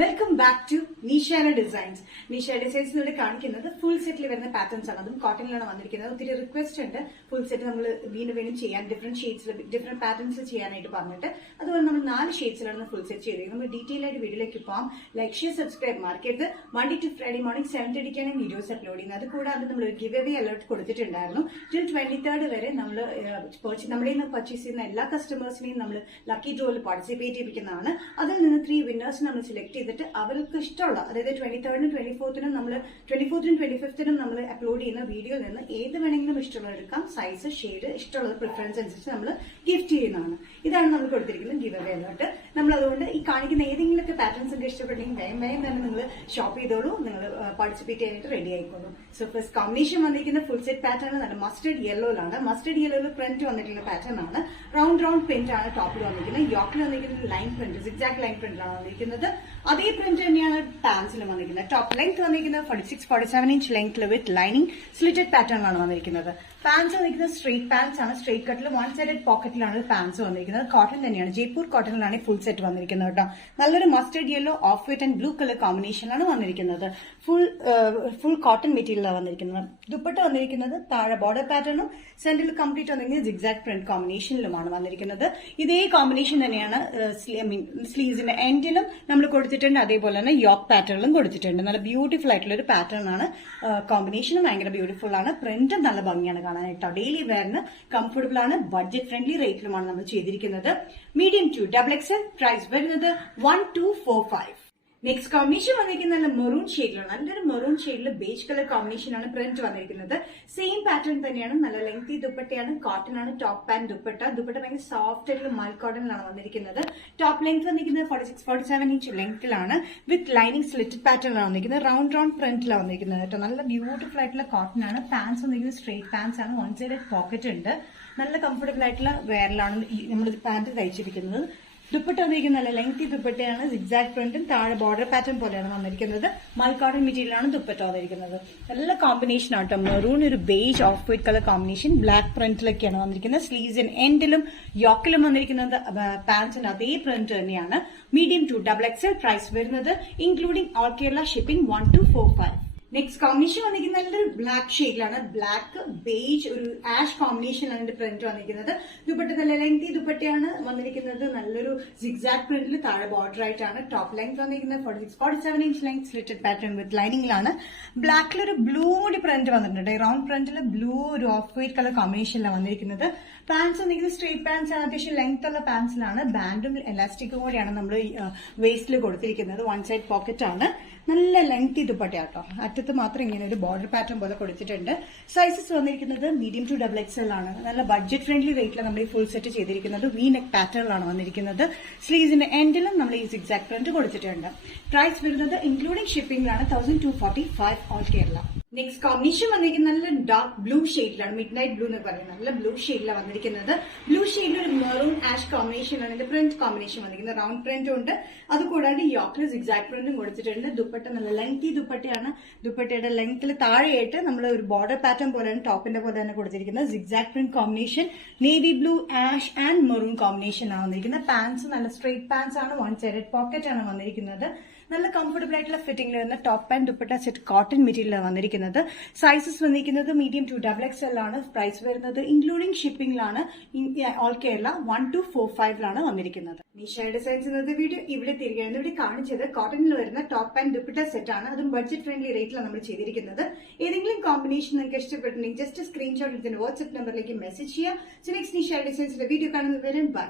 Welcome back to Nishana designs. Nisha ഡിസൈൻസിലൂടെ കാണിക്കുന്നത് full സെറ്റിൽ വരുന്ന പാറ്റേൺസ് ആണ്. അതും കോട്ടണിലാണ് വന്നിരിക്കുന്നത്. ഒത്തിരി റിക്വസ്റ്റ് ഉണ്ട് ഫുൾ സെറ്റ് നമ്മൾ വീണ്ടും ചെയ്യാൻ, ഡിഫറെന്റ് ഷെയ്ഡ്സിൽ ഡിഫറെന്റ് പാറ്റേൺസ് ചെയ്യാനായിട്ട് പറഞ്ഞിട്ട്. അതുപോലെ നമ്മൾ 4 ഷെയ്ഡ്സിലാണ് ഫുൾ സെറ്റ് ചെയ്തത്. നമ്മൾ ഡീറ്റെയിൽ ആയിട്ട് വീഡിയോയിലേക്ക് പോകാം. ലൈക്ക്, ഷെയർ, സബ്സ്ക്രൈബ് മറക്കരുത്. Monday to Friday morning 7:30 videos upload ചെയ്യുന്നത്. അത് കൂടാതെ നമ്മൾ ഒരു ഗിവ് അവേ അലേർട്ട് കൊടുത്തിട്ടുണ്ടായിരുന്നു. ടിൽ 23rd വരെ നമ്മൾ നമ്മുടെ നിന്ന് പർച്ചേസ് ചെയ്യുന്ന എല്ലാ കസ്റ്റമേഴ്സിനെയും നമ്മൾ ലക്കി ഡ്രോയിൽ പാർട്ടിസിപ്പേറ്റ് ചെയ്യിപ്പിക്കുന്നതാണ്. അതിൽ നിന്ന് 3 വിന്നേഴ്സ് നമ്മൾ സെലക്ട് ചെയ്തിട്ട് അവർക്ക് ഇഷ്ടമുള്ള, അതായത് 23rd-നും 24th-നും നമ്മൾ 24th-നും 25th-നും നമ്മൾ അപ്ലോഡ് ചെയ്യുന്ന വീഡിയോയിൽ നിന്ന് ഏത് വേണമെങ്കിലും ഇഷ്ടമുള്ളത് എടുക്കാം. സൈസ്, ഷെയ്ഡ്, ഇഷ്ടമുള്ളത് പ്രിഫറൻസ് അനുസരിച്ച് നമ്മൾ ഗിഫ്റ്റ് ചെയ്യുന്നതാണ്. ഇതാണ് നമ്മൾ കൊടുത്തിരിക്കുന്നത് ഗിവ് അവേ അലേർട്ട്. നമ്മൾ അതുകൊണ്ട് ഈ കാണിക്കുന്ന ഏതെങ്കിലുമൊക്കെ പാറ്റേൺസ് ഒക്കെ ഇഷ്ടപ്പെട്ടെങ്കിൽ വേഗം തന്നെ നിങ്ങൾ ഷോപ്പ് ചെയ്തോളൂ. നിങ്ങൾ പാർട്ടിസിപ്പേറ്റ് ചെയ്യാനായിട്ട് റെഡി ആയിക്കോളൂ. സോ ഫസ്റ്റ് കോമ്പിനേഷൻ വന്നിരിക്കുന്ന ഫുൾ സെറ്റ് പാറ്റേൺ നല്ല മസ്റ്റേർഡ് യെല്ലോയിലാണ്. മസ്റ്റേർഡ് യെല്ലോയിൽ പ്രിന്റ് വന്നിട്ടുള്ള പാറ്റേൺ ആണ്. റൗണ്ട് പ്രിന്റ് ആണ് ടോപ്പിൽ വന്നിരിക്കുന്നത്. യോക്കിൽ വന്നിരിക്കുന്നത് ലൈൻ പ്രിന്റ്, സിഗ്സാഗ് ലൈൻ പ്രിന്റിലാണ് വന്നിരിക്കുന്നത്. അതേ പ്രിന്റ് തന്നെയാണ് പാൻസിൽ വന്നിരിക്കുന്നത്. ടോപ്പ് ലെങ്ത് വന്നിരിക്കുന്നത് 46-47 ഇഞ്ച് ലെങ്ത്തിൽ വിത്ത് ലൈനിങ് സ്ലിറ്റഡ് പാറ്റേണിലാണ് വന്നിരിക്കുന്നത്. പാൻസ് വന്നിരിക്കുന്നത് സ്ട്രെയിറ്റ് പാൻസ് ആണ്. സ്ട്രെയിറ്റ് കട്ടിൽ 1 സൈഡഡ് പോക്കറ്റിലാണ് പാൻസ് വന്നിരിക്കുന്നത്. കോട്ടൺ തന്നെയാണ്, ജയ്പൂർ കോട്ടണിലാണ് ഫുൾ സെറ്റ് വന്നിരിക്കുന്നത് കേട്ടോ. നല്ലൊരു mustard yellow, of white and blue colour കോമ്പിനേഷനാണ് വന്നിരിക്കുന്നത്. ഫുൾ കോട്ടൺ മെറ്റീരിയലാണ് വന്നിരിക്കുന്നത്. ദുപ്പട്ട വന്നിരിക്കുന്നത് താഴെ ബോർഡർ പാറ്റേണും സെന്ററിൽ കംപ്ലീറ്റ് വന്നിരിക്കുന്നത് സിഗ്സാഗ് പ്രിന്റ് കോമ്പിനേഷനിലുമാണ് വന്നിരിക്കുന്നത്. ഇതേ കോമ്പിനേഷൻ തന്നെയാണ് സ്ലീവ്സിന്റെ എൻഡിലും നമ്മൾ കൊടുത്തിട്ടുണ്ട്. അതേപോലെ തന്നെ യോക്ക് പാറ്റേണിലും കൊടുത്തിട്ടുണ്ട്. നല്ല ബ്യൂട്ടിഫുൾ ആയിട്ടുള്ള ഒരു പാറ്റേൺ ആണ്. കോമ്പിനേഷനും ഭയങ്കര ബ്യൂട്ടിഫുൾ ആണ്. പ്രിന്റും നല്ല ഭംഗിയാണ് കാണാനായിട്ടോ. ഡെയിലി വെയറിന് കംഫർട്ടബിൾ ആണ്. ബഡ്ജറ്റ് ഫ്രണ്ട്ലി റേറ്റിലുമാണ് നമ്മൾ ചെയ്തിരിക്കുന്നത്. മീഡിയം ടു XXL, പ്രൈസ് വരുന്നത് 1245. നെക്സ്റ്റ് കോമ്പിനേഷൻ വന്നിരിക്കുന്നത് നല്ല മെറൂൺ ഷെയ്ഡിലാണ്. നല്ലൊരു മെറൂൺ ഷെയ്ഡിൽ ബേജ് കളർ കോമ്പിനേഷനാണ് പ്രിന്റ് വന്നിരിക്കുന്നത്. സെയിം പാറ്റേൺ തന്നെയാണ്. നല്ല ലെങ്തി ദുപ്പട്ടയാണ്. കോട്ടൺ ആണ് ടോപ്പ് ആൻഡ് ദുപ്പട്ട. ഭയങ്കര സോഫ്റ്റ് ആയിട്ടുള്ള മൽ കോട്ടണിലാണ് വന്നിരിക്കുന്നത്. ടോപ്പ് ലെങ്ത് വന്നിരിക്കുന്നത് 46-47 ഇഞ്ച് ലെങ്ത്തിലാണ് വിത്ത് ലൈനിങ് സ്ലിറ്റഡ് പാറ്റേണിലാണ് വന്നിരിക്കുന്നത്. റൗണ്ട് പ്രിന്റിലാണ് വന്നിരിക്കുന്നത് കേട്ടോ. നല്ല ബ്യൂട്ടിഫുൾ ആയിട്ടുള്ള കോട്ടൺ ആണ്. പാൻസ് വന്നിരിക്കുന്നത് സ്ട്രെയിറ്റ് പാൻസ് ആണ്. 1 സൈഡഡ് പോക്കറ്റ് ഉണ്ട്. നല്ല കംഫർട്ടബിൾ ആയിട്ടുള്ള വെയറിലാണ് നമ്മൾ പാന്റ് തയ്ച്ചിരിക്കുന്നത്. ദുപ്പട്ട വന്നിരിക്കുന്നത് നല്ല ലെങ്തി ദുപ്പട്ടയാണ്. സിഗ്സാഗ് പ്രിന്റും താഴെ ബോർഡർ പാറ്റേൺ പോലെയാണ് വന്നിരിക്കുന്നത്. മൽ കോട്ടൺ മെറ്റീരിയലാണ് ദുപ്പട്ട വന്നിരിക്കുന്നത്. നല്ല കോമ്പിനേഷൻ ആട്ടോ. മെറൂൺ ഒരു beige off white colour combination black പ്രിന്റിലൊക്കെയാണ് വന്നിരിക്കുന്നത്. സ്ലീവ്സിന് എൻഡിലും യോക്കിലും വന്നിരിക്കുന്നത് പാൻസിന് അതേ പ്രിന്റ് തന്നെയാണ്. മീഡിയം ടു XXL, പ്രൈസ് വരുന്നത് including all Kerala shipping 1245. Next combination വന്നിരിക്കുന്നത് നല്ലൊരു ബ്ലാക്ക് ഷെയ്ഡിലാണ്. ബ്ലാക്ക് ബേജ് ഒരു ആഷ് കോമ്പിനേഷനാണ് ഇതിന്റെ പ്രിന്റ് വന്നിരിക്കുന്നത്. ദുപ്പട്ട നല്ല ലെങ്തി ദുപ്പട്ടയാണ് വന്നിരിക്കുന്നത്. നല്ലൊരു സിഗ്സാഗ് പ്രിന്റിൽ താഴെ ബോർഡർ ആയിട്ടാണ്. ടോപ്പ് ലെങ്ത് വന്നിരിക്കുന്നത് 46-47 inch length slitted pattern with ലൈനിങ്ങിലാണ്. ബ്ലാക്കിലൊരു ബ്ലൂ കൂടി പ്രിന്റ് വന്നിട്ടുണ്ട്. റൗണ്ട് പ്രിന്റിൽ ബ്ലൂ ഒരു ഓഫ് വൈറ്റ് കളർ കോമ്പിനേഷനിലാണ് വന്നിരിക്കുന്നത്. പാൻസ് വന്നിരിക്കുന്നത് സ്ട്രെയിറ്റ് പാൻസ് ആണ്. അത്യാവശ്യം ലെങ്ത് ഉള്ള പാൻസിലാണ്. ബാൻഡും എലാസ്റ്റിക്കും കൂടിയാണ് നമ്മൾ വേസ്റ്റിൽ കൊടുത്തിരിക്കുന്നത്. 1 സൈഡ് പോക്കറ്റ് ആണ്. നല്ല ലെങ്തി ദുപ്പട്ടയാട്ടോ. അറ്റത്ത് മാത്രം ഇങ്ങനെ ഒരു ബോർഡർ പാറ്റേൺ പോലെ കൊടുത്തിട്ടുണ്ട്. സൈസസ് വന്നിരിക്കുന്നത് മീഡിയം ടു XXL ആണ്. നല്ല ബഡ്ജറ്റ് ഫ്രണ്ട്ലി റേറ്റിലാണ് നമ്മൾ ഈ ഫുൾ സെറ്റ് ചെയ്തിരിക്കുന്നത്. വി നെക്ക് പാറ്റേണിലാണ് വന്നിരിക്കുന്നത്. സ്ലീവ്സിന്റെ എൻഡിലും നമ്മൾ ഈ സിഗ്സാഗ് പ്രിന്റ് കൊടുത്തിട്ടുണ്ട്. പ്രൈസ് വരുന്നത് ഇൻക്ലൂഡിംഗ് ഷിപ്പിംഗിലാണ് 1245 ഓൾ കേരള. നെക്സ്റ്റ് കോമ്പിനേഷൻ വന്നിരിക്കുന്നത് നല്ല ഡാർക്ക് ബ്ലൂ ഷെയ്ഡിലാണ്. മിഡ് നൈറ്റ് ബ്ലൂ എന്ന് പറയുന്നത് നല്ല ബ്ലൂ ഷെയ്ഡിലാണ് വന്നിരിക്കുന്നത്. ബ്ലൂ ഷെയ്ഡിൽ ഒരു മെറൂൺ ആഷ് കോമ്പിനേഷനാണ് ഇതിന്റെ പ്രിന്റ് കോമ്പിനേഷൻ വന്നിരിക്കുന്നത്. റൗണ്ട് പ്രിന്റും ഉണ്ട്. അതുകൂടാതെ യോക്കിൽ സിഗ്സാഗ് പ്രിന്റും കൊടുത്തിട്ടുണ്ട്. ദുപ്പട്ട നല്ല ലെങ്തി ദുപ്പട്ടയാണ്. ദുപ്പട്ടയുടെ ലെങ്ത്തിൽ താഴെയായിട്ട് നമ്മൾ ഒരു ബോർഡർ പാറ്റേൺ പോലെയാണ് ടോപ്പിന്റെ പോലെ തന്നെ കൊടുത്തിരിക്കുന്നത്. Zigzag print combination, navy blue, ash and maroon combination ആണ് വന്നിരിക്കുന്നത്. പാൻസ് നല്ല സ്ട്രെയിറ്റ് പാൻസ് ആണ്. 1 സൈഡഡ് പോക്കറ്റ് ആണ് വന്നിരിക്കുന്നത്. നല്ല കംഫർട്ടബിൾ ആയിട്ടുള്ള ഫിറ്റിംഗിൽ വരുന്ന top and dupatta set cotton മെറ്റീരിയലാണ് വന്നിരിക്കുന്നത്. സൈസസ് വന്നിരിക്കുന്നത് മീഡിയം ടു XXL ആണ്. പ്രൈസ് വരുന്നത് ഇൻക്ലൂഡിംഗ് ഷിപ്പിംഗിലാണ് ഓൾ കേരള 1245 വന്നിരിക്കുന്നത്. നിഷ ഡിസൈൻസ് ഇന്നത്തെ വീഡിയോ ഇവിടെ തിരികെയാണ്. ഇവിടെ കാണിച്ചത് കോട്ടണിൽ വരുന്ന ടോപ്പ് ആൻഡ് ദുപ്പട്ട സെറ്റ് ആണ്. അതും ബഡ്ജറ്റ് ഫ്രണ്ട്ലി റേറ്റിലാണ് നമ്മൾ ചെയ്തിരിക്കുന്നത്. ഏതെങ്കിലും കോമ്പിനേഷൻ നിങ്ങൾക്ക് ഇഷ്ടപ്പെട്ടിട്ടുണ്ടെങ്കിൽ ജസ്റ്റ് സ്ക്രീൻഷോട്ട് എടുത്തിട്ട് വാട്സ്ആപ്പ് നമ്പറിലേക്ക് മെസ്സേജ് ചെയ്യുക. നെക്സ്റ്റ് നിഷ ഡിസൈൻസിന്റെ വീഡിയോ കാണുന്നത് വരെ ബൈ.